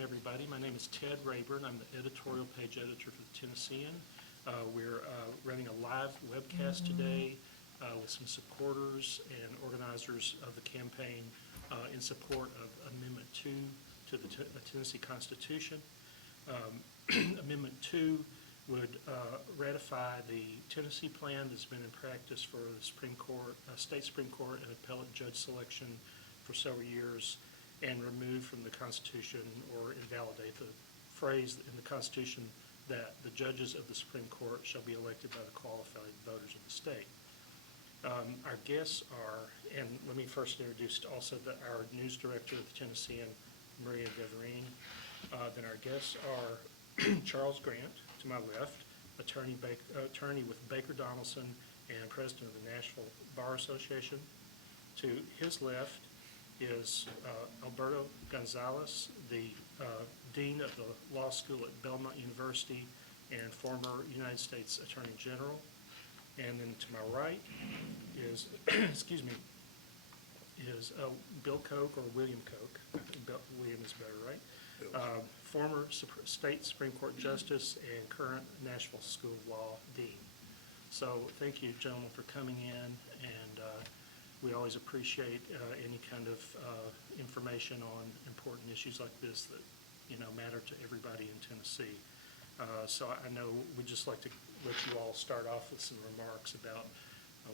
welcome everybody. My name is Ted Rayburn. I'm the editorial page editor for the Tennessean. We're running a live webcast today with some supporters and organizers of the campaign in support of Amendment 2 to the Tennessee Constitution. Amendment 2 would ratify the Tennessee plan that's been in practice for the Supreme Court, state Supreme Court and appellate judge selection for several years, and remove from the Constitution or invalidate the phrase in the Constitution that the judges of the Supreme Court shall be elected by the qualified voters of the state. Our guests are, and let me first introduce also our news director of the Tennessean, Maria Devereen. Then our guests are Charles Grant, to my left, attorney with Baker Donaldson and president of the Nashville Bar Association. To his left is Alberto Gonzales, the dean of the law school at Belmont University and former United States Attorney General. And then to my right is, excuse me, is Bill Koch, or William Koch. William is better, right? Former state Supreme Court Justice and current Nashville School of Law Dean. So thank you, gentlemen, for coming in, and we always appreciate any kind of information on important issues like this that matter to everybody in Tennessee. So I know we'd just like to let you all start off with some remarks about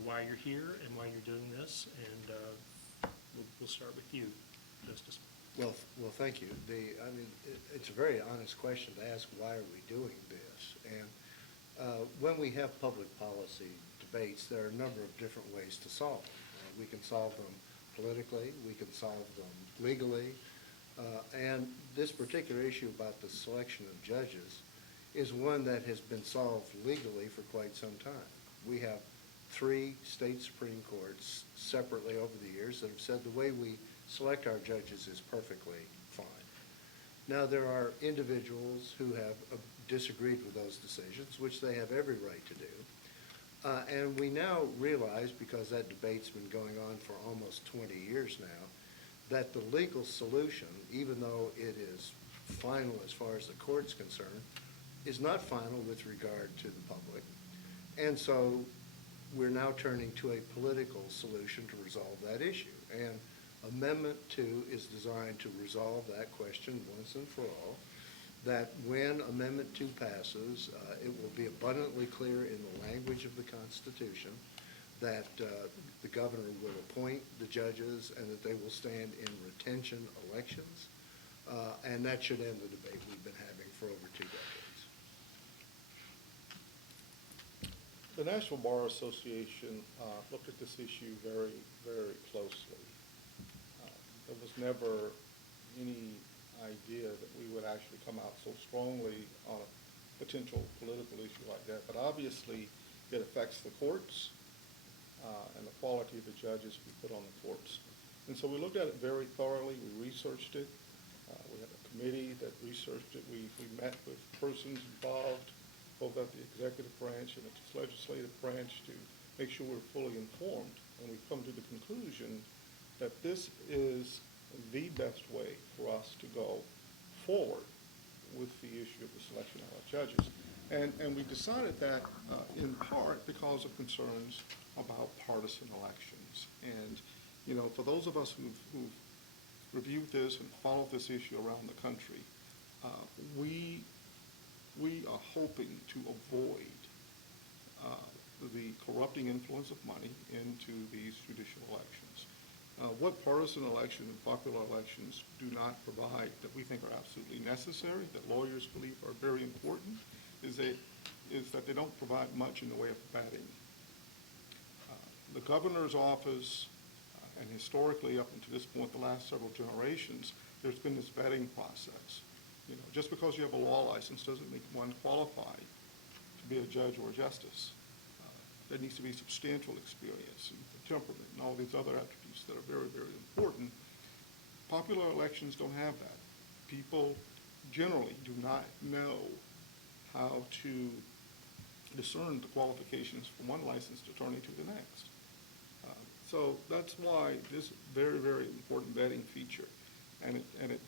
why you're here and why you're doing this, and we'll start with you, Justice. Well, thank you. It's a very honest question to ask, why are we doing this? And when we have public policy debates, there are a number of different ways to solve them. We can solve them politically, we can solve them legally, and this particular issue about the selection of judges is one that has been solved legally for quite some time. We have 3 state Supreme Courts separately over the years that have said the way we select our judges is perfectly fine. Now, there are individuals who have disagreed with those decisions, which they have every right to do. And we now realize, because that debate's been going on for almost 20 years now, that the legal solution, even though it is final as far as the court's concerned, is not final with regard to the public. And so we're now turning to a political solution to resolve that issue. And Amendment 2 is designed to resolve that question once and for all, that when Amendment 2 passes, it will be abundantly clear in the language of the Constitution that the governor will appoint the judges and that they will stand in retention elections, and that should end the debate we've been having for over 2 decades. The Nashville Bar Association looked at this issue very, very closely. There was never any idea that we would actually come out so strongly on a potential political issue like that, but obviously it affects the courts and the quality of the judges we put on the courts. And so we looked at it very thoroughly. We researched it. We had a committee that researched it. We met with persons involved, both at the executive branch and at the legislative branch, to make sure we're fully informed. And we've come to the conclusion that this is the best way for us to go forward with the issue of the selection of our judges. And we decided that in part because of concerns about partisan elections. And, for those of us who've reviewed this and followed this issue around the country, we are hoping to avoid the corrupting influence of money into these judicial elections. What partisan election and popular elections do not provide that we think are absolutely necessary, that lawyers believe are very important, is that they don't provide much in the way of vetting. The governor's office, and historically up until this point, the last several generations, there's been this vetting process. Just because you have a law license doesn't make one qualified to be a judge or a justice. There needs to be substantial experience and temperament and all these other attributes that are very, very important. Popular elections don't have that. People generally do not know how to discern the qualifications from one licensed attorney to the next. So that's why this very, very important vetting feature, and it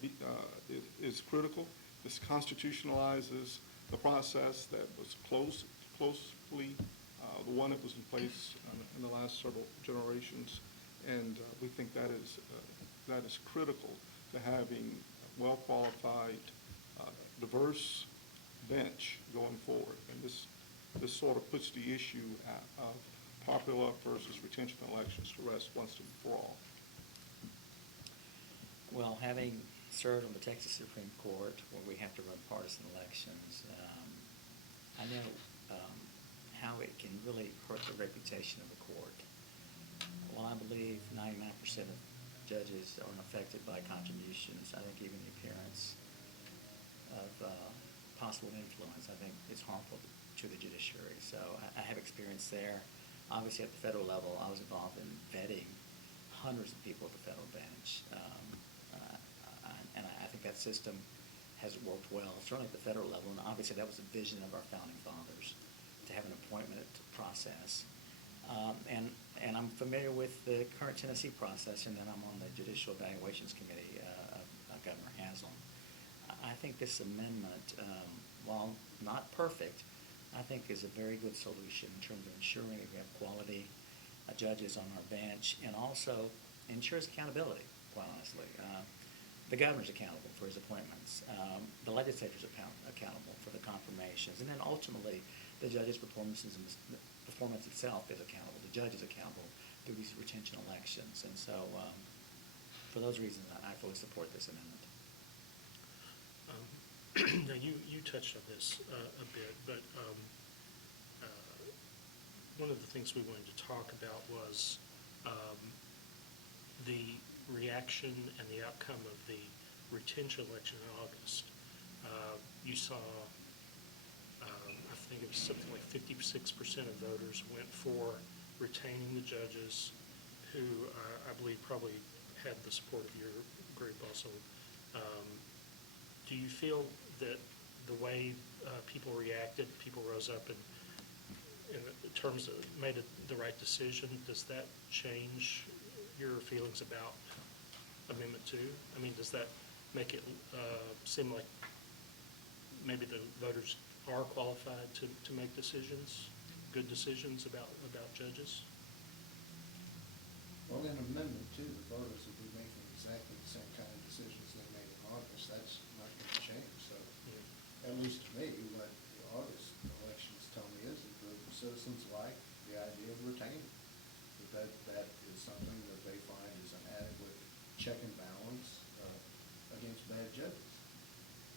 is critical. This constitutionalizes the process that was closely the one that was in place in the last several generations, and we think that is critical to having well-qualified, diverse bench going forward. And this sort of puts the issue of popular versus retention elections to rest once and for all. Well, having served on the Texas Supreme Court, where we have to run partisan elections, I know how it can really hurt the reputation of the court. While I believe 99% of judges are unaffected by contributions, I think even the appearance of possible influence, I think, is harmful to the judiciary. So I have experience there. Obviously, at the federal level, I was involved in vetting hundreds of people at the federal bench. And I think that system has worked well, certainly at the federal level. And obviously, that was the vision of our founding fathers, to have an appointment process. And I'm familiar with the current Tennessee process, and then I'm on the Judicial Evaluations Committee of Governor Haslam. I think this amendment, while not perfect, I think is a very good solution in terms of ensuring that we have quality judges on our bench, and also ensures accountability, quite honestly. The governor's accountable for his appointments. The legislature's accountable for the confirmations. And then ultimately, the judge's performance itself is accountable. The judge is accountable through these retention elections. And so, for those reasons, I fully support this amendment. Now, you touched on this a bit, but one of the things we wanted to talk about was the reaction and the outcome of the retention election in August. You saw, I think it was something like 56% of voters went for retaining the judges, who I believe probably had the support of your group also. Do you feel that the way people reacted, people rose up and in terms of made the right decision, does that change your feelings about Amendment 2? I mean, does that make it seem like maybe the voters are qualified to make decisions, good decisions about judges? Well, in Amendment 2, the voters will be making exactly the same kind of decisions they made in August. That's not going to change. So, at least to me, what the August elections tell me is that the citizens like the idea of retaining. That is something that they find is an adequate check and balance against bad judges.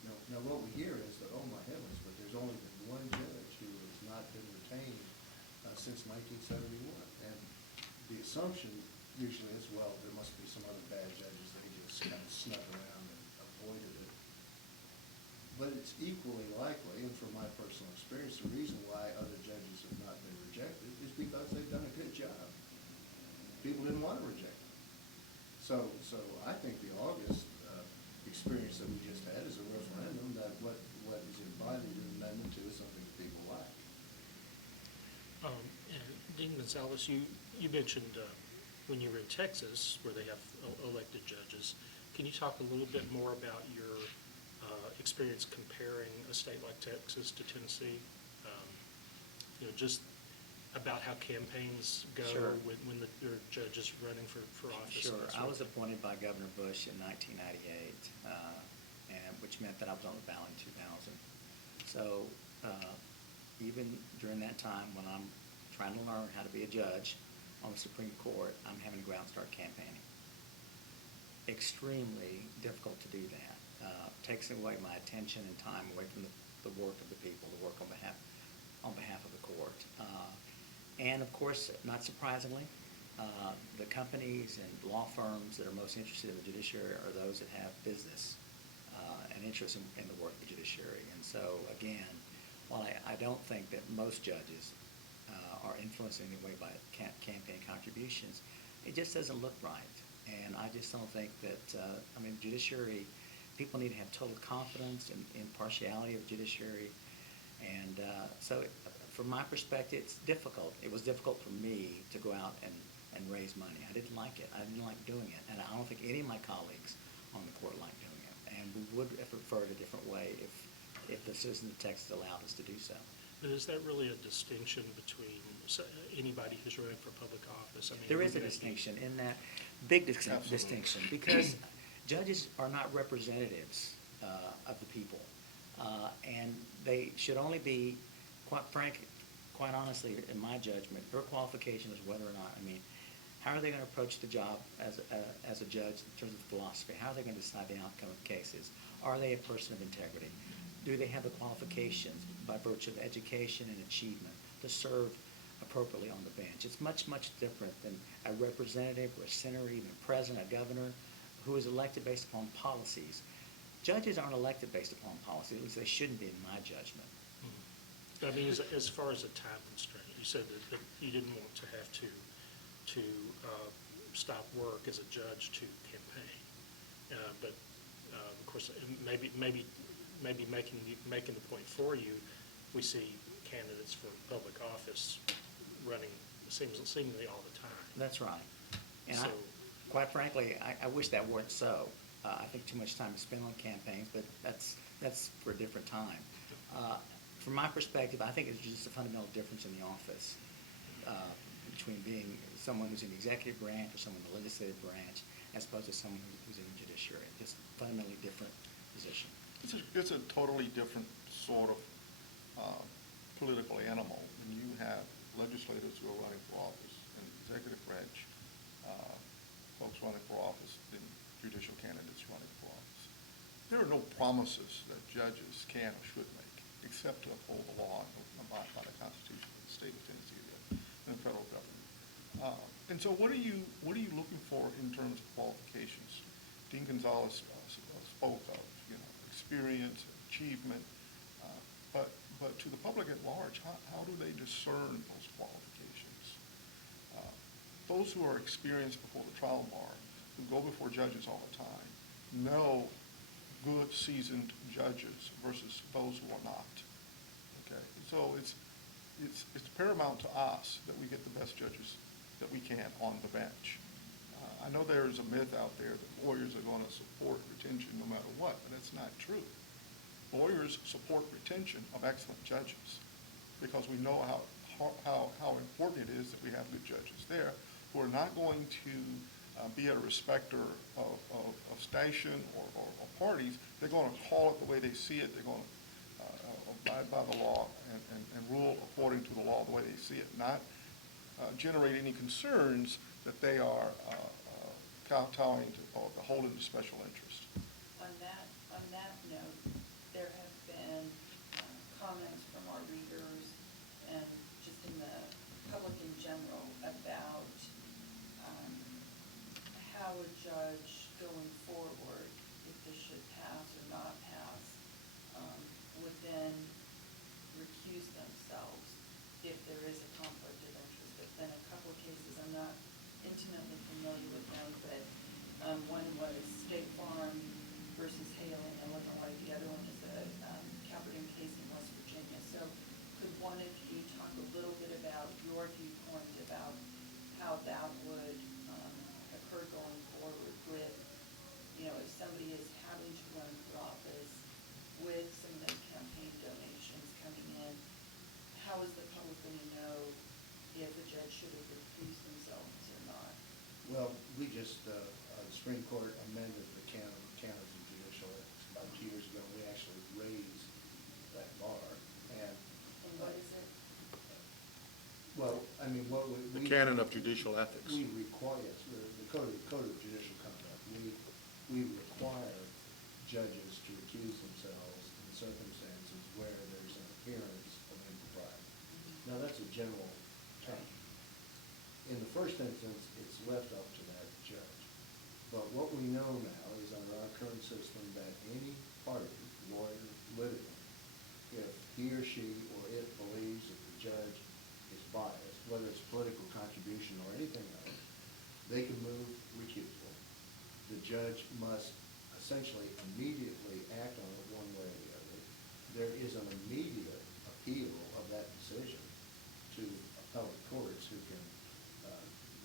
Now, what we hear is that, oh my heavens, but there's only been one judge who has not been retained since 1971. And the assumption usually is, well, there must be some other bad judges that he just kind of snuck around and avoided it. But it's equally likely, and from my personal experience, the reason why other judges have not been rejected is because they've done a good job. People didn't want to reject them. So I think the August experience that we just had is a referendum that what is embodied in Amendment 2 is something that people like. And Dean Gonzales, you mentioned when you were in Texas, where they have elected judges. Can you talk a little bit more about your experience comparing a state like Texas to Tennessee? Just about how campaigns go. Sure. when there are judges running for office. Sure. And that I sort was of thing. appointed by Governor Bush in 1998, which meant that I was on the ballot in 2000. So even during that time, when I'm trying to learn how to be a judge on the Supreme Court, I'm having to go out and start campaigning. Extremely difficult to do that. Takes away my attention and time away from the work of the people, the work on behalf of the court. And of course, not surprisingly, the companies and law firms that are most interested in the judiciary are those that have business and interest in the work of the judiciary. And so, again, while I don't think that most judges are influenced in any way by campaign contributions, it just doesn't look right. And I just don't think that, judiciary, people need to have total confidence in impartiality of judiciary. And so from my perspective, it's difficult. It was difficult for me to go out and raise money. I didn't like it. I didn't like doing it. And I don't think any of my colleagues on the court liked doing it. and we would have preferred a different way if the citizens of Texas allowed us to do so. But is that really a distinction between anybody who's running for public office? I mean, There is a wouldn't that be- distinction in that, big Absolutely. distinction, because judges are not representatives of the people. And they should only be, quite honestly, in my judgment, their qualification is whether or not, I mean, how are they going to approach the job as a judge in terms of philosophy? How are they going to decide the outcome of cases? Are they a person of integrity? Do they have the qualifications by virtue of education and achievement to serve appropriately on the bench? It's much, much different than a representative or a senator, even a president, a governor, who is elected based upon policies. Judges aren't elected based upon policy, at least they shouldn't be in my judgment. Mhm. I mean, as far as a time constraint, you said that you didn't want to have to stop work as a judge to campaign. But of course, maybe making the point for you, we see candidates for public office running seemingly all the time. That's right. And So- quite frankly, I wish that weren't so. I think too much time is spent on campaigns, but that's for a different time. From my perspective, I think it's just a fundamental difference in the office between being someone who's in the executive branch or someone in the legislative branch as opposed to someone who's in the judiciary. Just fundamentally different position. It's a totally different sort of political animal when you have legislators who are running for office in the executive branch, folks running for office, and judicial candidates running for office. There are no promises that judges can or should make, except to uphold the law and abide by the Constitution of the state of Tennessee and the federal government. And so what are you looking for in terms of qualifications? Dean Gonzales spoke of, experience, achievement, but to the public at large, how do they discern those qualifications? Those who are experienced before the trial bar, who go before judges all the time, know good, seasoned judges versus those who are not. Okay, so it's paramount to us that we get the best judges that we can on the bench. I know there is a myth out there that lawyers are going to support retention no matter what, but that's not true. Lawyers support retention of excellent judges because we know how important it is that we have good judges there who are not going to be a respecter of station or parties. They're going to call it the way they see it. They're going to abide by the law and rule according to the law the way they see it, not generate any concerns that they are kowtowing to or holding to special interest. On that note, there have been comments from our readers and just in the public in general about how a judge going forward, if this should pass or not pass, would then recuse themselves if there is a conflict of interest. There've been a couple of cases, I'm not intimately familiar with them, but one was State Farm versus Hale in Illinois. The other one is a Caperton case in West Virginia. So could one of you talk a little bit about your viewpoint about how that would occur going forward with, if somebody is having to run for office with some of the campaign donations coming in, how is the public going to know if a judge should have recused themselves or not? Well, we just, the Supreme Court amended the canons of judicial ethics. About 2 years ago, we actually raised that bar. And what is it? Well, I mean, what we. The canon of judicial ethics. We require, yes, the code of judicial conduct. We require judges to recuse themselves in circumstances where there's an appearance of impropriety. Now, that's a general term. In the first instance, it's left up to that judge. But what we know now is under our current system that any party, lawyer, litigant, if he or she or it believes that the judge is biased, whether it's political contribution or anything else, they can move recusal. The judge must essentially immediately act on it one way or the other. There is an immediate appeal of that decision to appellate courts who can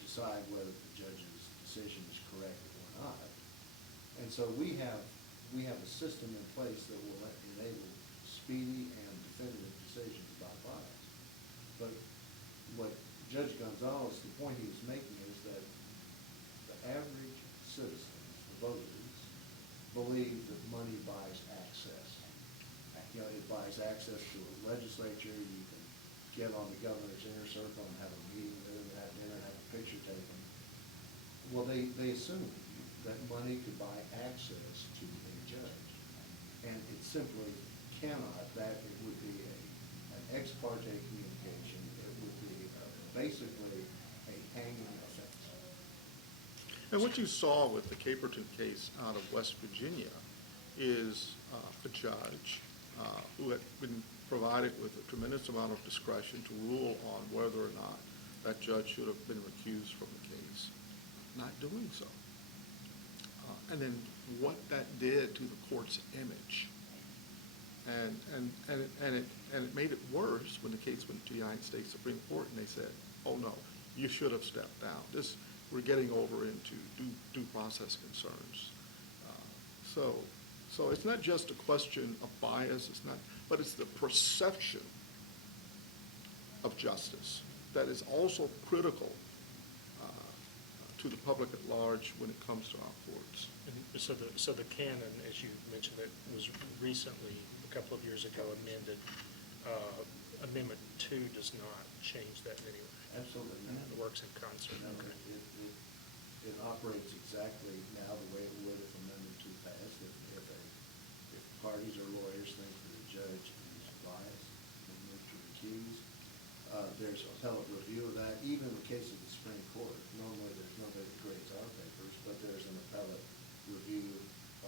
decide whether the judge's decision is correct or not. And so we have we have a system in place that will enable speedy and definitive decisions about bias. But what Judge Gonzales, the point he was making is that the average citizen, the voters, believe that money buys access. You know, it buys access to a legislature. You can get on the governor's inner circle and have a meeting with him, have dinner, have a picture taken. Well, they assume that money could buy access to a judge. And it simply cannot. That it would be an ex parte communication. It would be basically a hanging offense. And what you saw with the Caperton case out of West Virginia is a judge who had been provided with a tremendous amount of discretion to rule on whether or not that judge should have been recused from the case, not doing so. And then what that did to the court's image. And it made it worse when the case went to the United States Supreme Court and they said, oh no, you should have stepped down. We're getting over into due process concerns. So it's not just a question of bias, but it's the perception of justice that is also critical to the public at large when it comes to our courts. And so the canon, as you mentioned, it was recently, a couple of years ago, amended. Amendment 2 does not change that in any way. Absolutely not. It works in concert. No, Okay. it operates exactly now the way it would if Amendment 2 passed. If parties or lawyers think that a judge is biased and move to recuse, there's appellate review of that. Even in the case of the Supreme Court, normally there's nobody that grades our papers, but there's an appellate review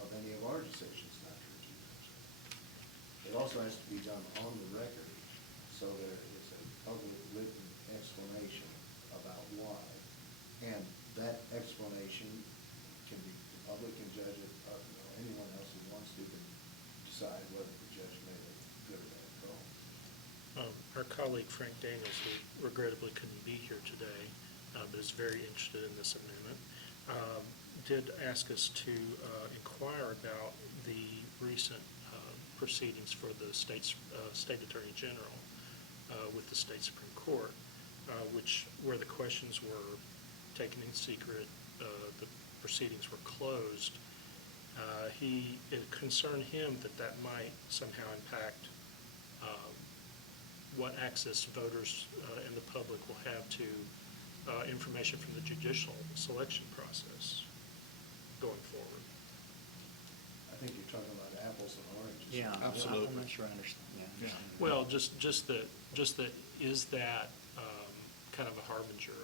of any of our decisions not to recuse ourselves. It also has to be done on the record, so there is a public written explanation about why. And that explanation can be, the public can judge it, anyone else who wants to can decide whether the judge made a good or bad call. Our colleague Frank Daniels, who regrettably couldn't be here today, but is very interested in this amendment, did ask us to inquire about the recent proceedings for the state attorney general with the state Supreme Court, where the questions were taken in secret, the proceedings were closed. It concerned him that might somehow impact what access voters and the public will have to information from the judicial selection process going forward. I think you're talking about apples and oranges. Yeah, Absolutely. I'm not sure I understand. Yeah, I understand. Well, just that is that kind of a harbinger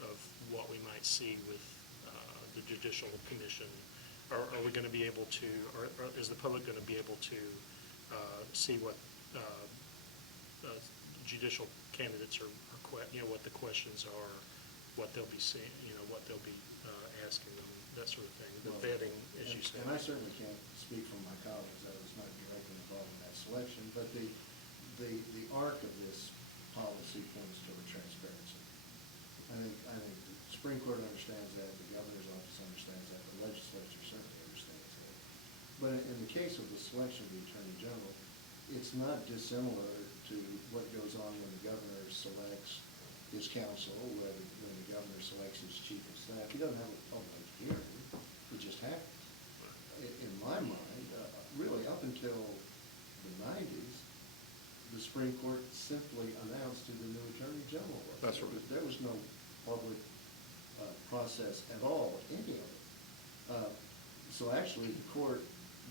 of what we might see with the judicial commission? Are we going to be able to, or is the public going to be able to see what judicial candidates are, what the questions are, what they'll be seeing, what they'll be asking them, that sort of thing, the Well, vetting, as you said. And I certainly can't speak for my colleagues, I was not directly involved in that selection, but the arc of this policy points toward transparency. I think the Supreme Court understands that, the governor's office understands that, the legislature certainly understands that. But in the case of the selection of the attorney general, it's not dissimilar to what goes on when the governor selects his counsel, when the governor selects his chief of staff. He doesn't have a public hearing, it just happens. In my mind, really up until the 90s, the Supreme Court simply announced who the new attorney general was. That's right. There was no public process at all, any of it. So actually, the court,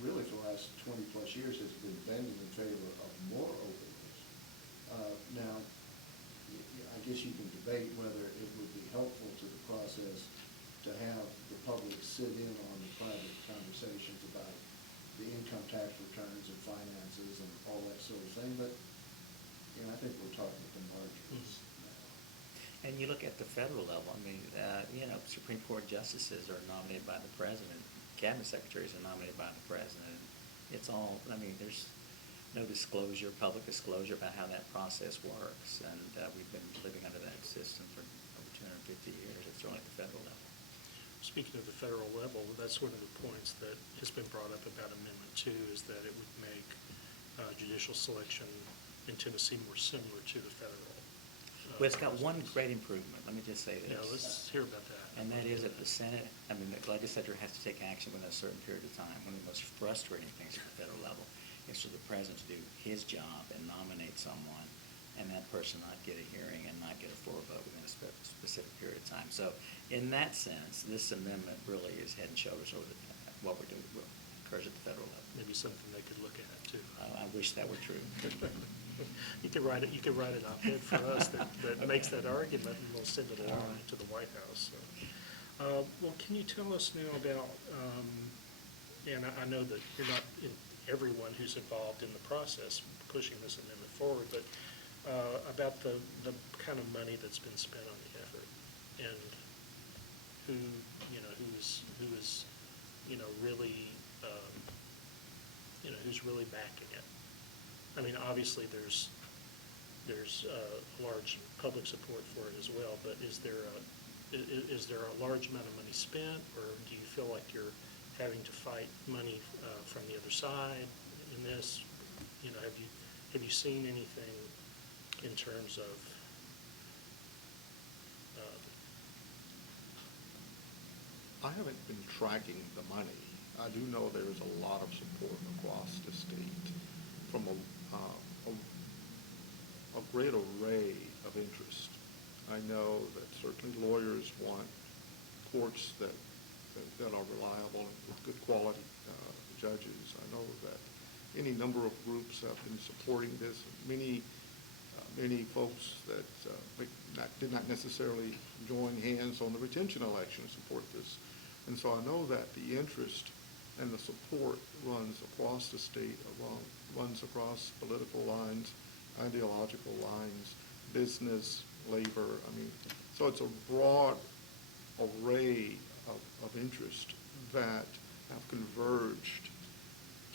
really for the last 20-plus years, has been bending in favor of more openness. Now, I guess you can debate whether it would be helpful to the process to have the public sit in on the private conversations about the income tax returns and finances and all that sort of thing, but I think we're talking at the margins now. And you look at the federal level, I mean, Supreme Court justices are nominated by the president, cabinet secretaries are nominated by the president. It's all, there's no disclosure, public disclosure about how that process works, and we've been living under that system for over 250 years, it's really at the federal level. speaking of the federal level, that's one of the points that has been brought up about Amendment 2, is that it would make judicial selection in Tennessee more similar to the federal. Well, it's got one great improvement, let me just say this. Yeah, let's hear about that. And that is that the Senate, the legislature has to take action within a certain period of time. One of the most frustrating things at the federal level is for the president to do his job and nominate someone, and that person not get a hearing and not get a floor vote within a specific period of time. So in that sense, this amendment really is head and shoulders over what we're doing, what occurs at the federal level. Maybe something they could look at, too. I wish that were true. You could write an op-ed for us that makes that argument, and we'll send it along to the White House. So, well, can you tell us now about, and I know that you're not everyone who's involved in the process pushing this amendment forward, but about the kind of money that's been spent on the effort, and who is really, who's really backing it. I mean, obviously, there's large public support for it as well, but is there a large amount of money spent, or do you feel like you're having to fight money from the other side in this? Have you seen anything in terms of I haven't been tracking the money. I do know there's a lot of support across the state from a great array of interest. I know that certainly lawyers want courts that are reliable and with good quality judges. I know that any number of groups have been supporting this. Many folks that did not necessarily join hands on the retention election support this. And so I know that the interest and the support runs across the state, runs across political lines, ideological lines, business, labor. So it's a broad array of interest that have converged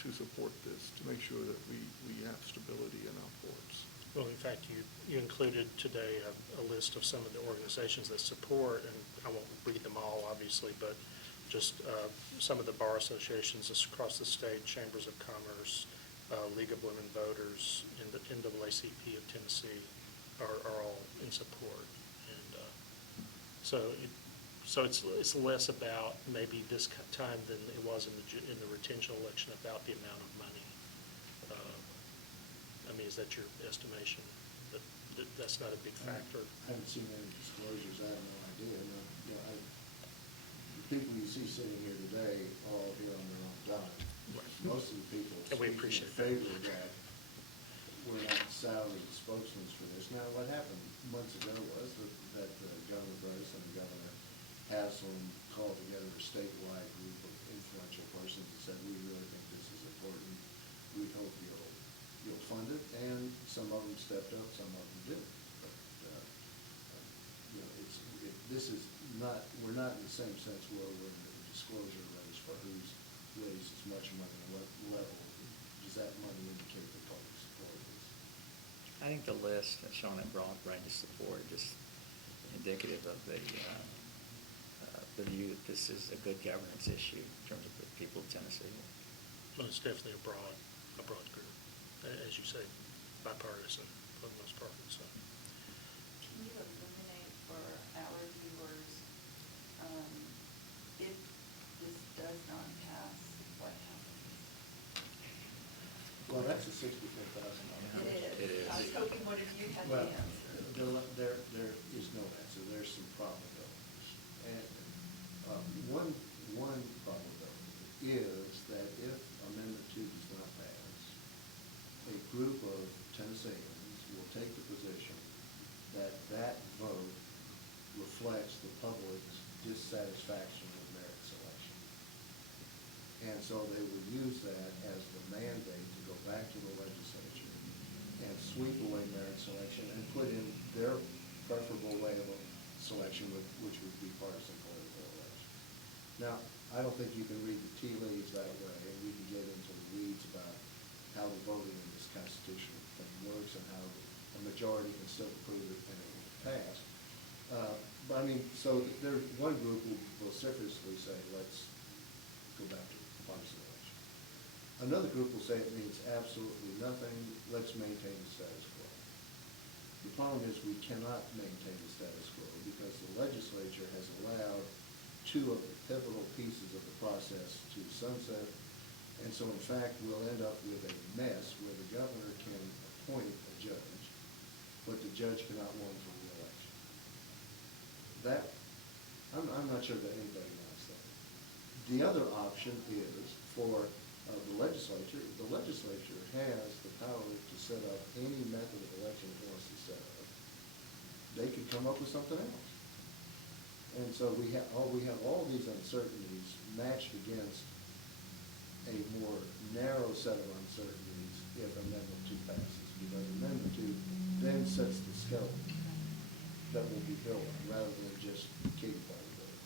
to support this, to make sure that we have stability in our courts. Well, in fact, you included today a list of some of the organizations that support, and I won't read them all, obviously, but just some of the bar associations across the state, Chambers of Commerce, League of Women Voters, and the NAACP of Tennessee are all in support. And so it's less about maybe this time than it was in the retention election about the amount of money. Is that your estimation? That's not a big factor? I haven't seen any disclosures. I have no idea. The people you see sitting here today are all here on their own dime. Right. Most of the people And we speaking appreciate in that. favor of that were not salaried spokesmen for this. Now, what happened months ago was that Governor Bryce and Governor Haslam called together a statewide group of influential persons and said, we really think this is important. We hope you'll fund it, and some of them stepped up, some of them didn't. But, we're not in the same sense where we're in the disclosure race for who's raised as much money and what level. Does that money indicate the public support is? I think the list showing that broad range of support is indicative of the view that this is a good governance issue in terms of the people of Tennessee. Well, it's definitely a broad group, as you say, bipartisan for the most part. So. Can you illuminate for our viewers, if this does not pass, what happens? Well, that's a $64,000. It is. It is. I was hoping one of you had the Well, answer. there is no answer. There's some probabilities. And one probability is that if Amendment 2 does not pass, a group of Tennesseans will take the position that vote reflects the public's dissatisfaction with merit selection. And so they will use that as the mandate to go back to the legislature and sweep away merit selection and put in their preferable way of selection, which would be partisan political elections. Now, I don't think you can read the tea leaves that way, and we can get into the weeds about how the voting in this constitutional thing works and how a majority can still approve it and it will pass. But I mean, so there's one group will vociferously say, let's go back to partisan election. Another group will say it means absolutely nothing, let's maintain the status quo. The problem is we cannot maintain the status quo because the legislature has allowed two of the pivotal pieces of the process to sunset. And so in fact, we'll end up with a mess where the governor can appoint a judge, but the judge cannot run for re-election. That, I'm not sure that anybody wants that. The other option is for the legislature. The legislature has the power to set up any method of election it wants to set up. They could come up with something else. And so we have all these uncertainties matched against a more narrow set of uncertainties if Amendment 2 passes, because Amendment 2 then sets the skeleton that will be built rather than just Katie Party building.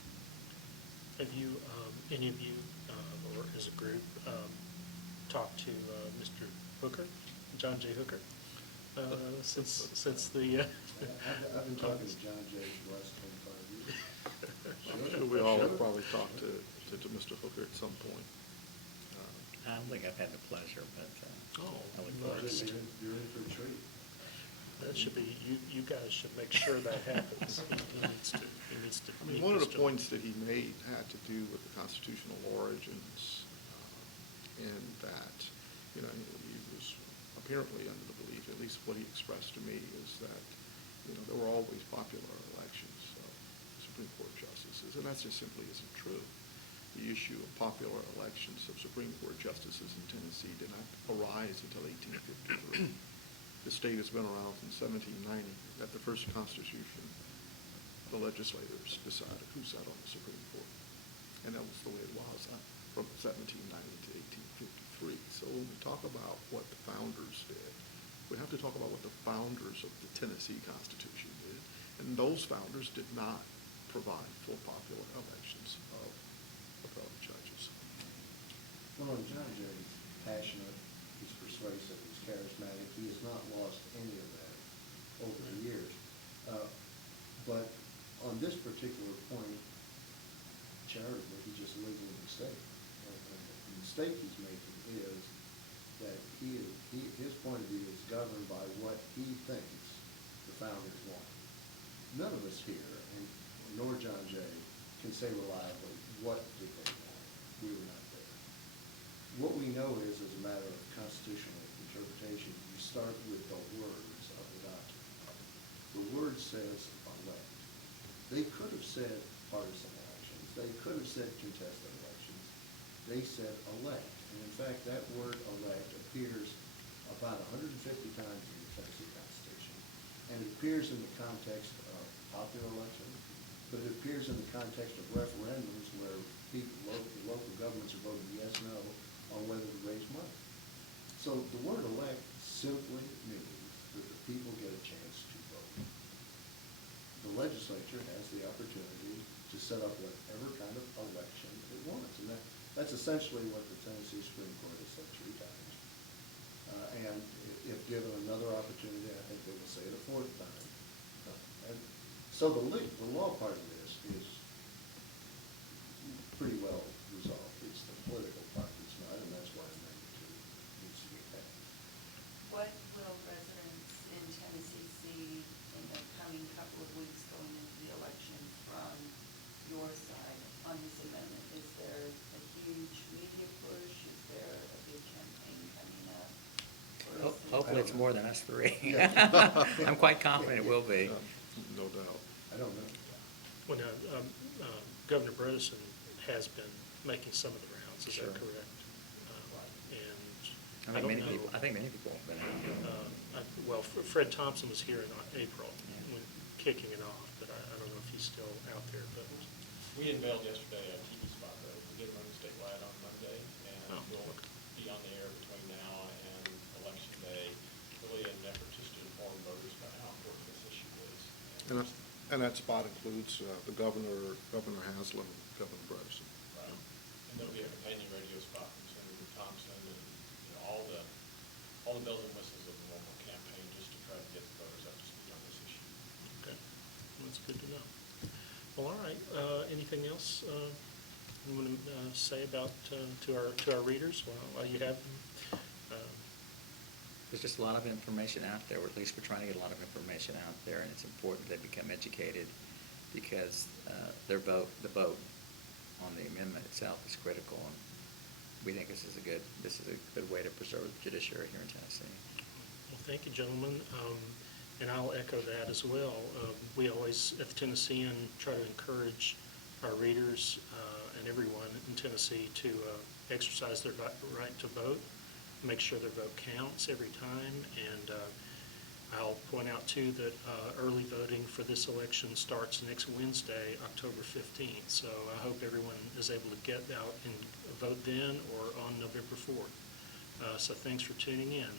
Have you, any of you, or as a group, talked to Mr. Hooker, John J. Hooker, since the? I've been talking to John Jay for the last 25 years. I'm sure we all have probably talked to Mr. Hooker at some point. I don't think I've had the pleasure, but Oh, I look Well, forward to it. You're in for a treat. That should be, you guys should make sure that happens. He needs to I mean, meet one of the Mr. points that he made had to do with the constitutional origins, in that, you know, he was apparently under the belief, at least what he expressed to me, is that, you know, there were always popular elections of Supreme Court justices, and that just simply isn't true. The issue of popular elections of Supreme Court justices in Tennessee did not arise until 1853. The state has been around since 1790. At the first Constitution, the legislators decided who sat on the Supreme Court. And that was the way it was from 1790 to 1853. So when we talk about what the founders did, we have to talk about what the founders of the Tennessee Constitution did. And those founders did not provide for popular elections of appellate judges. Well, John Jay's passionate, he's persuasive, he's charismatic. He has not lost any of that over the years. But on this particular point, charitably, he just made a mistake. And the mistake he's making is that his point of view is governed by what he thinks the founders want. None of us here, and nor John Jay, can say reliably what did they want. We were not there. What we know is, as a matter of constitutional interpretation, you start with the words of the document. The word says elect. They could have said partisan elections. They could have said contested elections. They said elect. And in fact, that word elect appears about 150 times in the Tennessee Constitution. And it appears in the context of popular elections, but it appears in the context of referendums where local governments are voting yes, no on whether to raise money. So the word elect simply means that the people get a chance to vote. The legislature has the opportunity to set up whatever kind of election it wants. And that's essentially what the Tennessee Supreme Court has said 3 times. And if given another opportunity, I think they will say it a 4th time. And so the law part of this is pretty well resolved. It's the political part that's not, and that's why Amendment 2 needs to be passed. What will residents in Tennessee see in the coming couple of weeks going into the election from your side on this amendment? Is there a huge media push? Is there a big campaign coming up? Or is it- Hopefully it's more than us 3. Yeah. I'm quite confident it will be. No doubt. I don't know. Well, now, Governor Bredesen has been making some of the rounds, is Sure. that correct? And I I think don't many know. people, I think many people have been out. Well, Fred Thompson was here in April, Yeah. when kicking it off, but I don't know if he's still out there, but. We unveiled yesterday a TV spot, though. We get running statewide on Monday, and Oh, we'll okay. be on the air between now and Election Day, really in an effort just to inform voters about how important this issue is. And that spot includes the Governor Haslam, Governor Bredesen. Right. And there'll be a companion radio spot from Senator Thompson and, you know, all the bells and whistles of the normal campaign, just to try to get voters up to speed on this issue. Okay, well, that's good to know. Well, all right, anything else you want to say about, to our readers while you have them? There's just a lot of information out there, or at least we're trying to get a lot of information out there, and it's important they become educated because the vote on the amendment itself is critical, and we think this is a good way to preserve the judiciary here in Tennessee. Well, thank you, gentlemen, and I'll echo that as well. We always, at the Tennessean, try to encourage our readers and everyone in Tennessee to exercise their right to vote, make sure their vote counts every time, and I'll point out too that early voting for this election starts next Wednesday, October 15th, so I hope everyone is able to get out and vote then or on November 4th. So thanks for tuning in.